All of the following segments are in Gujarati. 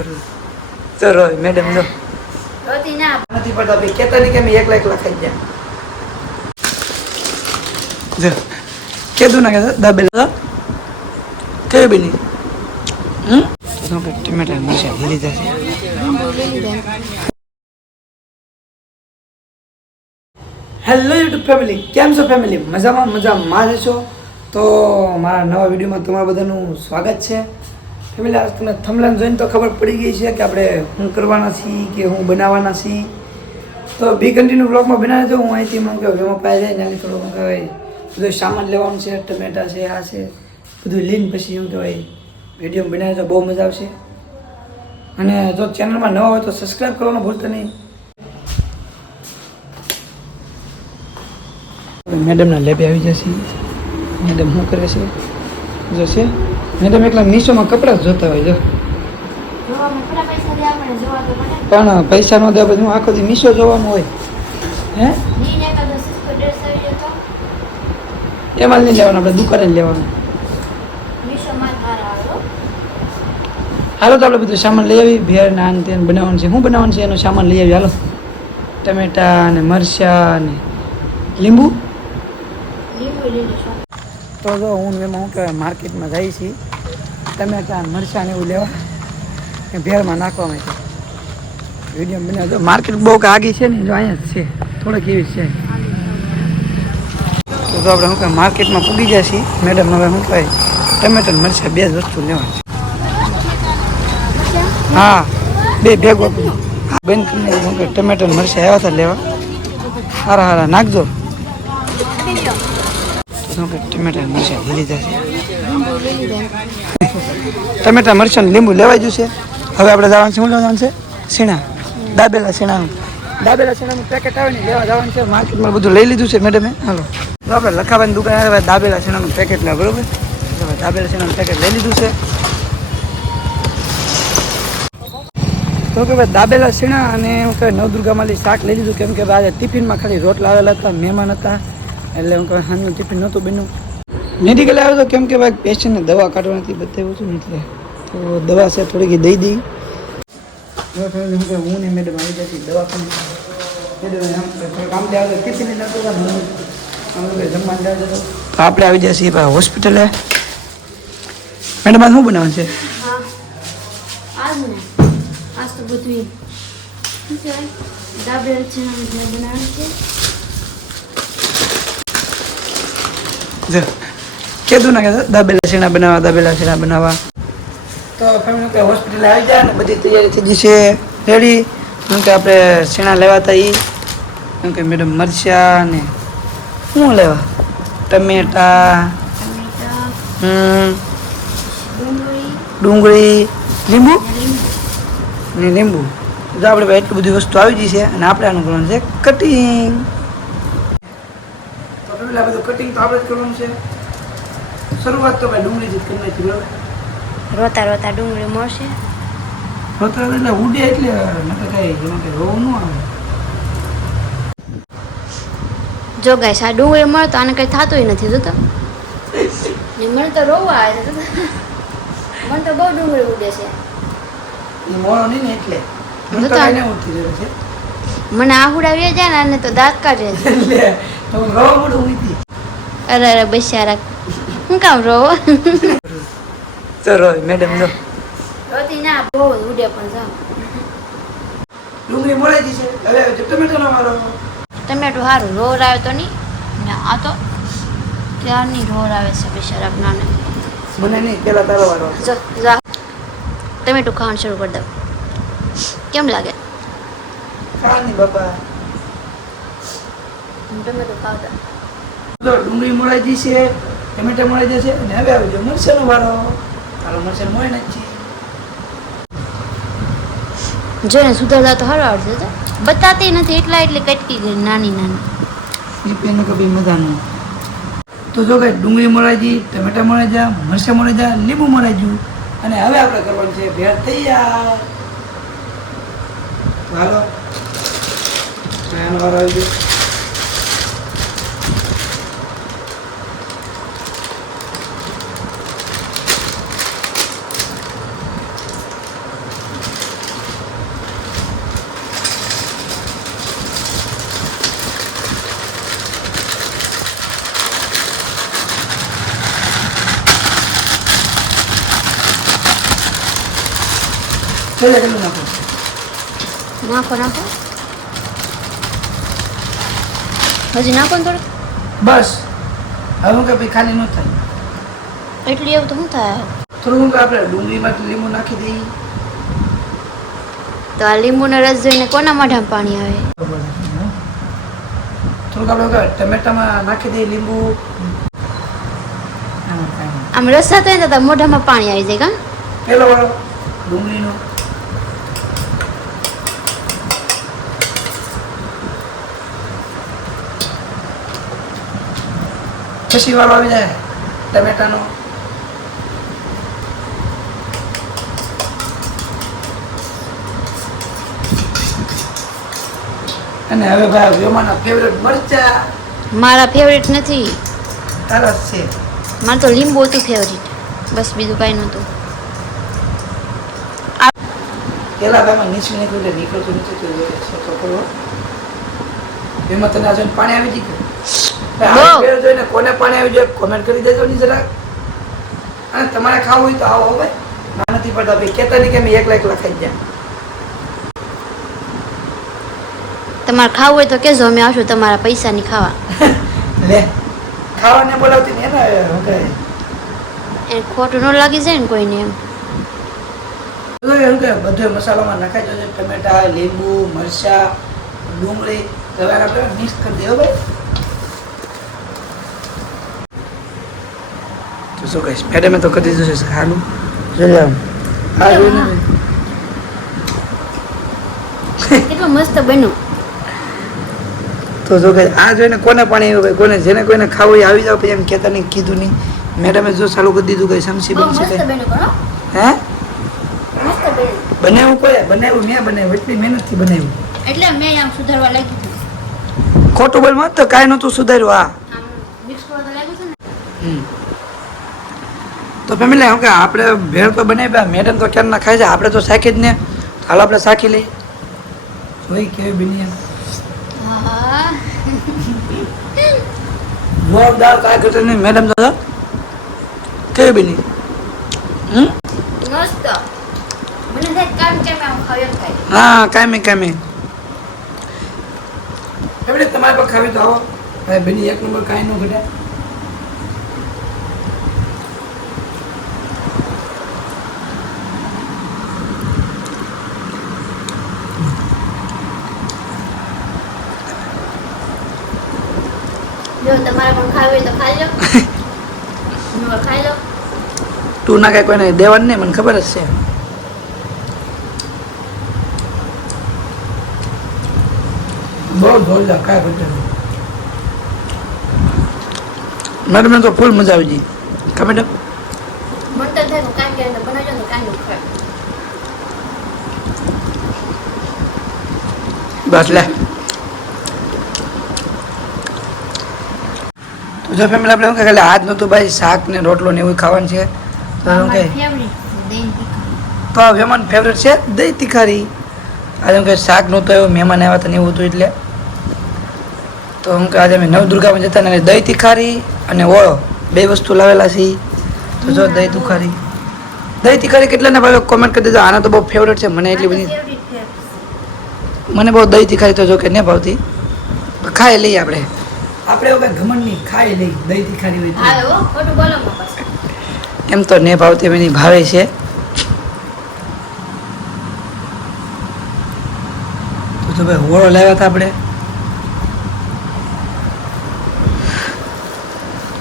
ચલો મેડમ જો નથી પડતા ભાઈ કેતા નહીં કે મેં એકલા ખાઈ ગયા જો કેદું ના કહેતા દાબેલા કઈ બેની ટમેટા મરચા લીલી જશે હેલો યુટ્યુબ ફેમિલી કેમ છો ફેમિલી મજામાં છો તો મારા નવા વિડીયોમાં તમારા બધાનું સ્વાગત છે ફેમિલી આજ તમને થંબનેલ જોઈને તો ખબર પડી ગઈ છે કે આપણે શું કરવાના છીએ કે હું બનાવવાના છીએ તો બી કન્ટિન્યુ બ્લોગમાં બનાવી દો હું અહીંથી મને કહું એમાં પાઈ જાય નાની થોડું મને કહેવાય બધું સામાન લેવાનું છે ટમેટા છે આ છે બધું લઈને પછી એમ કહેવાય વિડીયો બનાવી તો બહુ મજા આવશે અને જો ચેનલમાં નવા હોય તો સબસ્ક્રાઈબ કરવાનું ભૂલતા નહીં મેડમના લેબે આવી જશે મેડમ શું કરે છે જોશે મેડમ એકલા મીશોમાં કપડાં જ જોતા હોય જો પણ પૈસા ન દે બધું આખો દી મીશો જોવાનું હોય હે એમાં નહીં લેવાનું આપણે દુકાને જ લેવાનું હાલો તો આપણે બધું સામાન લઈ આવી ભેળ નાન તેન બનાવવાનું છે શું બનાવવાનું છે એનો સામાન લઈ આવી હાલો ટમેટા ને મરચાં ને લીંબુ તો જો હું એમાં શું કહેવાય માર્કેટમાં જઈ છીએ ટમેટા મરચાં ને એવું લેવા ને ભેળમાં નાખવા માટે વિડીયો બનાવજો માર્કેટ બહુ આગી છે ને જો અહીંયા જ છે થોડીક એવી છે તો જો આપણે શું કહેવાય માર્કેટમાં પૂગી જાય છીએ મેડમ હવે શું કહેવાય ટમેટા મરચાં બે જ વસ્તુ લેવાની છે હા બે ભેગો બેન તમને શું કહે ટમેટા મરચાં આવ્યા હતા લેવા હારા હારા નાખજો ટમેટા મરચાં લીલી જશે ટમેટા મરચાં લીંબુ લેવાઈ જશે હવે આપણે જવાનું છે શું લેવાનું છે સીણા દાબેલા સીણાનું પેકેટ આવે ને લેવા જવાનું છે માર્કેટમાં બધું લઈ લીધું છે મેડમે હાલો તો આપણે લખાવાની દુકાન આવે દાબેલા સીણાનું પેકેટ લે બરોબર દાબેલા સીણાનું પેકેટ લઈ લીધું છે તો કે ભાઈ દાબેલા સીણા અને હું કહે નવદુર્ગામાંથી શાક લઈ લીધું કેમ કે આજે ટિફિનમાં ખાલી રોટલા આવેલા હતા મહેમાન હતા એટલે હું કહે સાંજનું ટિફિન નહોતું બન્યું મેડિકલ આવ્યો હતો કેમ કે ભાઈ પેશન્ટને દવા કાઢવાની બતાવ્યું હતું ને એટલે તો દવા છે થોડીક દઈ દઈ હું ને મેડમ આવી જતી દવાખાને કામ આવે ટિફિન નહોતું જમવાનું જતો આપણે આવી જઈએ છીએ ભાઈ હોસ્પિટલે મેડમ આ શું બનાવવાનું છે આજ તો બધું દાબેલા છે બનાવવાનું છે કીધું ના કહેતા દાબેલા સીણા બનાવવા તો ફેમિલી હોસ્પિટલ આવી જાય ને બધી તૈયારી થઈ ગઈ છે રેડી કેમ કે આપણે સીણા લેવા હતા કેમ કે મેડમ મરચાં ને શું લેવા ટમેટા ડુંગળી લીંબુ ને લીંબુ તો આપણે ભાઈ એટલી બધી વસ્તુ આવી ગઈ છે અને આપણે આનું કરવાનું છે કટિંગ તો પેલા બધું કટિંગ તો આપણે જ કરવાનું છે શરૂઆત તો ભાઈ ડુંગળીથી કરી નાખી બરાબર રોતા રોતા ડુંગળી મળશે રોતા એટલે ઉડે એટલે નકર કઈ એમાં કઈ રોવું ન આવે જો ગાઈસ આ ડુંગળી મળતો આને કઈ થતું નથી જોતો મને તો રોવા આવે છે મને તો બહુ ડુંગળી ઉડે છે એ મોળો નહીં ને એટલે મને આહુડા જાય ને આને તો દાંત કાઢે છે અરે અરે બિચારા હું કામ રોવો ચલો મેડમ જો રોતી ના બહુ ઉડે પણ જાઓ ડુંગળી મળે છે હવે ટમેટો ના મારો ટમેટું સારું રોર આવે તો નહીં ને આ તો ત્યારની રોર આવે છે બિચારા નાને મને નહીં પેલા તારો વારો જો જા ટમેટું ખાવાનું શરૂ કરી દઉં કેમ લાગે ખાવાની બાપા ટમેટું ખાવતા તો ડુંગળી મળાઈ જશે ટમેટા મળી જશે અને હવે આવી જાવ મરચાંનો વારો હાલો મરચાં મળે નથી જોઈને સુધારતા તો સારું આવડશે તો બતાતી નથી એટલા એટલે કટકી ગઈ નાની નાની એ પેનું કભી મજાનું તો જો ભાઈ ડુંગળી મળાઈ ગઈ ટમેટા મળી જા મરચાં મળી જા લીંબુ મળી ગયું અને હવે આપણે કરવાનું છે ભેળ તૈયાર હાલો આનો વારો આવી ગયો છેલ્લે કેટલું નાખો? નાખો નાખો હજી નાખો ને થોડું બસ હવે હું કે ભાઈ ખાલી ન થાય એટલી એવું તો શું થાય થોડું આપણે ડુંગળીમાં લીંબુ નાખી દઈએ તો આ લીંબુનો રસ જોઈને કોના મોઢામાં પાણી આવે થોડુંક આપણે ટમેટામાં નાખી દઈએ લીંબુ આમ રસ થતો હોય ને તો મોઢામાં પાણી આવી જાય કા પેલો વાળો ડુંગળીનો પછી વાળો આવી જાય ટમેટાનો અને હવે ભાઈ વેમાના ફેવરેટ મરચા મારા ફેવરેટ નથી તારા જ છે મારે તો લીંબુ હતું ફેવરેટ બસ બીજું કાંઈ નહોતું પેલા ભાઈમાં નીચે નીકળ્યું એટલે નીકળતું નથી તો તો કરો એમાં તને આજે પાણી આવી ગયું જોઈને કોને પાણી આવી જાય કોમેન્ટ કરી દેજો ની જરાક અને તમારે ખાવું હોય તો આવો ભાઈ ના નથી પડતા ભાઈ કહેતા નહીં કે મેં એકલા ખાઈ ગયા તમારે ખાવું હોય તો કહેજો અમે આવશું તમારા પૈસાની ખાવા લે ખાવાને બોલાવતી ને એને એ ખોટું ન લાગી જાય ને કોઈને એમ એમ કે બધો મસાલામાં નખાઈ જશે ટમેટા લીંબુ મરચા ડુંગળી હવે આપણે મિક્સ કરી દેવો ભાઈ તો શું કહીશ મેડમે તો કરી દીધું છે ખાનું કેટલું મસ્ત બન્યું તો જો કે આ જોઈને કોને પાણી આવ્યું ભાઈ કોને જેને કોઈને ખાવું હોય આવી જાવ પછી એમ કહેતા નહીં કીધું નહીં મેડમે જો ચાલુ કરી દીધું કઈ સમસી બનશે હે બનાવ્યું કોઈ બનાવ્યું મેં બનાવ્યું એટલી મહેનતથી બનાવ્યું એટલે મેં આમ સુધારવા લાગી ખોટું બોલ મત તો કાંઈ નહોતું સુધાર્યું આ મિક્સ કરવા તો લાગ્યું છે ને તો ફેમિલી શું કે આપણે ભેળ તો બનાવ્યા મેડમ તો ક્યારના ખાય છે આપણે તો શાખી જ ને હાલ આપણે શાખી લઈએ જોઈ કેવી બની એમ હા જોરદાર કાંઈ કરતો નહીં મેડમ તો કેવી બની મસ્ત મને થાય કામ કેમ આમ ખાવ્યો થાય હા કાંઈ ફેમિલી તમારે પણ ખાવી તો આવો ભાઈ બની એક નંબર કાંઈ ન ઘટે જો તમારે પણ ખાવી હોય તો ખાઈ લો ખાઈ લો તું ના કાંઈ કોઈને દેવાનું નહીં મને ખબર જ છે બહુ જોરદાર કાંઈ ઘટે મેડમ તો ફૂલ મજા આવી ગઈ કા મેડમ મન તો થાય કાંઈ કે બનાવજો ને કાંઈ નું ખાય બસ લે તો જો ફેમિલી આપણે શું કે ખાલી આજ નહોતું ભાઈ શાક ને રોટલો ને એવું ખાવાનું છે તો શું કે તો આ મહેમાન ફેવરેટ છે દહીં તીખારી આજે એમ કે શાક નહોતું એવું મહેમાન આવ્યા હતા ને એવું હતું એટલે તો હું કે આજે અમે નવદુર્ગામાં જતા ને દહીં તીખારી અને ઓળો બે વસ્તુ લાવેલા છે તો જો દહીં તીખારી કેટલાને ભાવે કોમેન્ટ કરી દેજો આના તો બહુ ફેવરેટ છે મને એટલી બધી મને બહુ દહીં તીખારી તો જો કે નહીં ભાવતી ખાઈ લઈએ આપણે એવું કઈ ઘમંડ નહીં ખાઈ લઈ દહીં તીખારી હોય ખોટું બોલો એમ તો નહીં ભાવતી એની ભાવે છે તો ભાઈ હોળો લાવ્યા હતા આપણે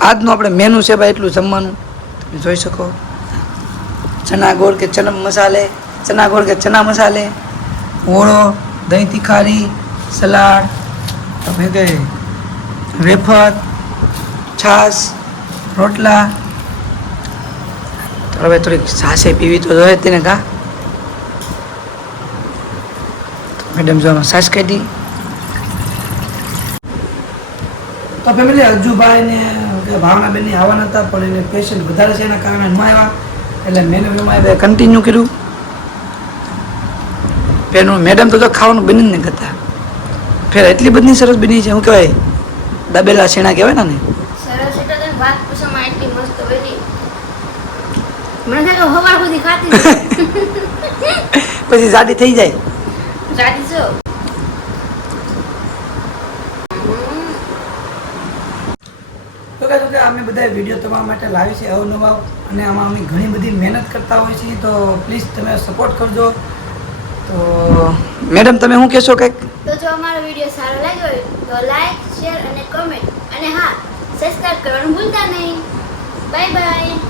આજનું આપણે મેનુ છે ભાઈ એટલું જમવાનું તમે જોઈ શકો ચના ગોળ કે ચના મસાલે હોળો દહીં તીખારી સલાડ તમે કે વેફર છાશ રોટલા તો હવે થોડીક છાશે પીવી તો જોઈએ તેને કા મેડમ જો છાશ કાઢી તો ફેમિલી અજુભાઈ ને ભાવનાબેન ની આવવાના હતા પણ એને પેશન્ટ વધારે છે એના કારણે ન આવ્યા એટલે મેનુ કન્ટિન્યુ કર્યું પેલું મેડમ તો ખાવાનું બની ને કરતા ફેર એટલી બધી સરસ બની છે શું કહેવાય દાબેલા શેણા કહેવાય ને સરસ એટલે તો વાત પૂછવામાં એટલી મસ્ત બની મને થાય કે હવાર સુધી ખાતી પછી જાડી થઈ જાય. જાડી છો. તો કે અમે બધા વિડીયો તમારા માટે લાવી છે અવનવા, અને આમાં અમે ઘણી બધી મહેનત કરતા હોઈએ છીએ, તો પ્લીઝ તમે સપોર્ટ કરજો. તો મેડમ તમે શું કહેશો કંઈક? તો જો અમારો વિડીયો સારો લાગ્યો હોય તો લાઈક, શેર અને કમેન્ટ, અને હા, સબસ્ક્રાઇબ કરવાનું ભૂલતા નહીં. Bye bye.